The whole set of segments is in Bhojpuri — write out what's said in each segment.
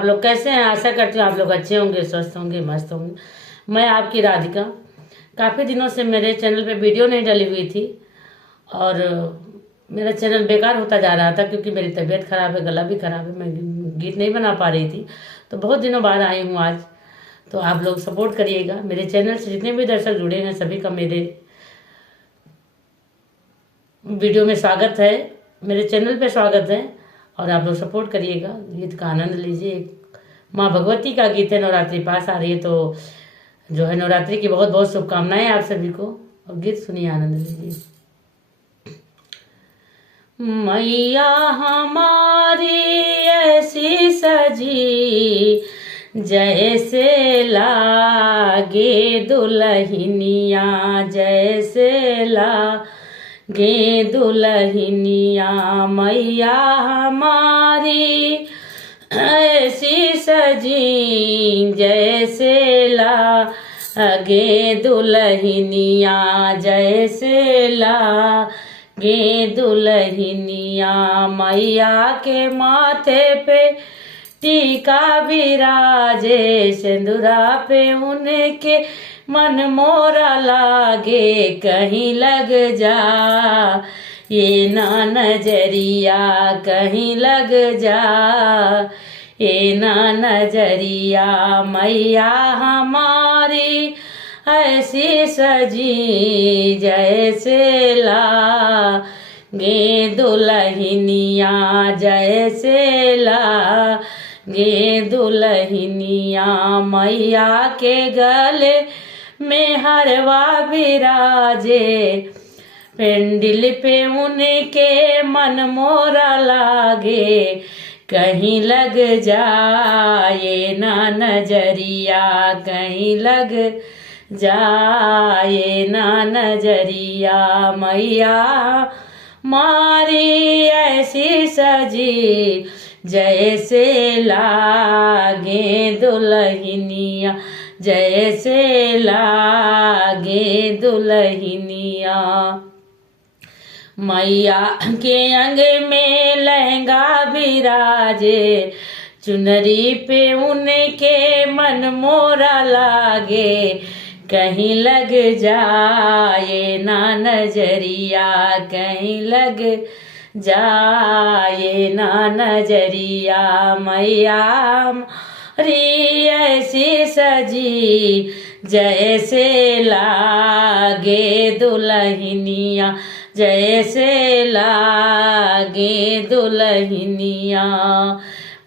आप लोग कैसे हैं? आशा करती हूँ आप लोग अच्छे होंगे, स्वस्थ होंगे, मस्त होंगे। मैं आपकी राधिका। काफ़ी दिनों से मेरे चैनल पे वीडियो नहीं डली हुई थी और मेरा चैनल बेकार होता जा रहा था क्योंकि मेरी तबीयत खराब है, गला भी खराब है, मैं गीत नहीं बना पा रही थी। तो बहुत दिनों बाद आई हूँ आज। तो आप लोग सपोर्ट करिएगा। मेरे चैनल से जितने भी दर्शक जुड़े हैं सभी का मेरे वीडियो में स्वागत है, मेरे चैनल पे स्वागत है। और आप लोग सपोर्ट करिएगा, गीत का आनंद लीजिए। माँ भगवती का गीत है, नवरात्रि पास आ रही है तो जो है नवरात्रि की बहुत बहुत शुभकामनाएं आप सभी को। और गीत सुनिए, आनंद लीजिए। मैया हमारी ऐसी सजी जैसे लागे दुल्हनिया, जैसे लागे दुल्हनिया। मैया हमारी ऐसी सजी जैसे लागे दुल्हनिया, जैसे लागे दुल्हनिया। मैया के माथे पे टीका विराजे, सिंदूरा पे उनके मन मोरा लागे। कहीं लग जा ये ना नजरिया, कहीं लग जा ये ना नजरिया। मैया हमारी ऐसी सजी जैसे लागे दुल्हनिया, जैसे लागे दुल्हनिया। मैया के गले में हरवा विराजे, पेंडिल पे उनके मन मोरा लागे। कहीं लग जाए ना नजरिया, कहीं लग जाए ना नजरिया। मैया मारी ऐसी सजी जैसे लागे दुल्हनिया, जैसे लागे दुल्हनिया। मैया के अंग में लहंगा विराजे, चुनरी पे उनके मन मोरा लागे। कहीं लग जाए ना नजरिया, कहीं लग जाए ना नजरिया। मैया री ऐसी सजी जैसे लागे दुल्हनिया, जैसे लागे दुल्हनिया।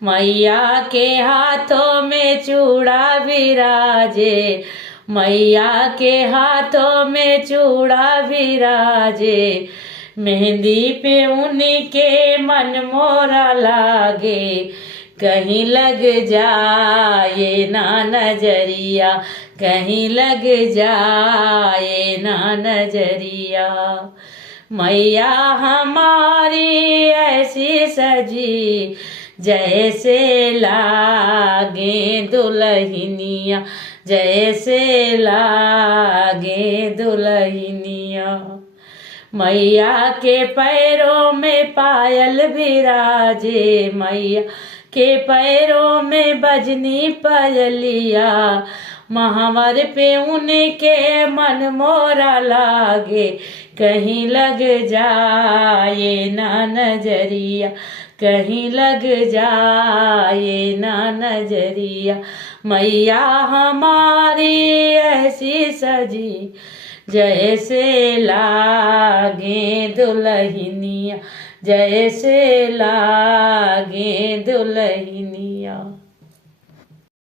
मैया के हाथों में चूड़ा विराजे, मैया के हाथों में चूड़ा विराजे। मेहंदी पे उनके मन मोरा लागे। कहीं लग जाए ना नजरिया, कहीं लग जाए ना नजरिया। मैया हमारी ऐसी सजी जैसे लागे दुल्हनिया, जैसे लागे दुल्हनिया। मैया के पैरों में पायल विराजे, मैया के पैरों में बजनी पायलिया। महावर पे उनके मन मोरा लागे। कहीं लग जाए ना नजरिया, कहीं लग जाए ना नजरिया। मैया हमारी ऐसी सजी जैसे लागे दुल्हनिया, जैसे लागे दुल्हनिया।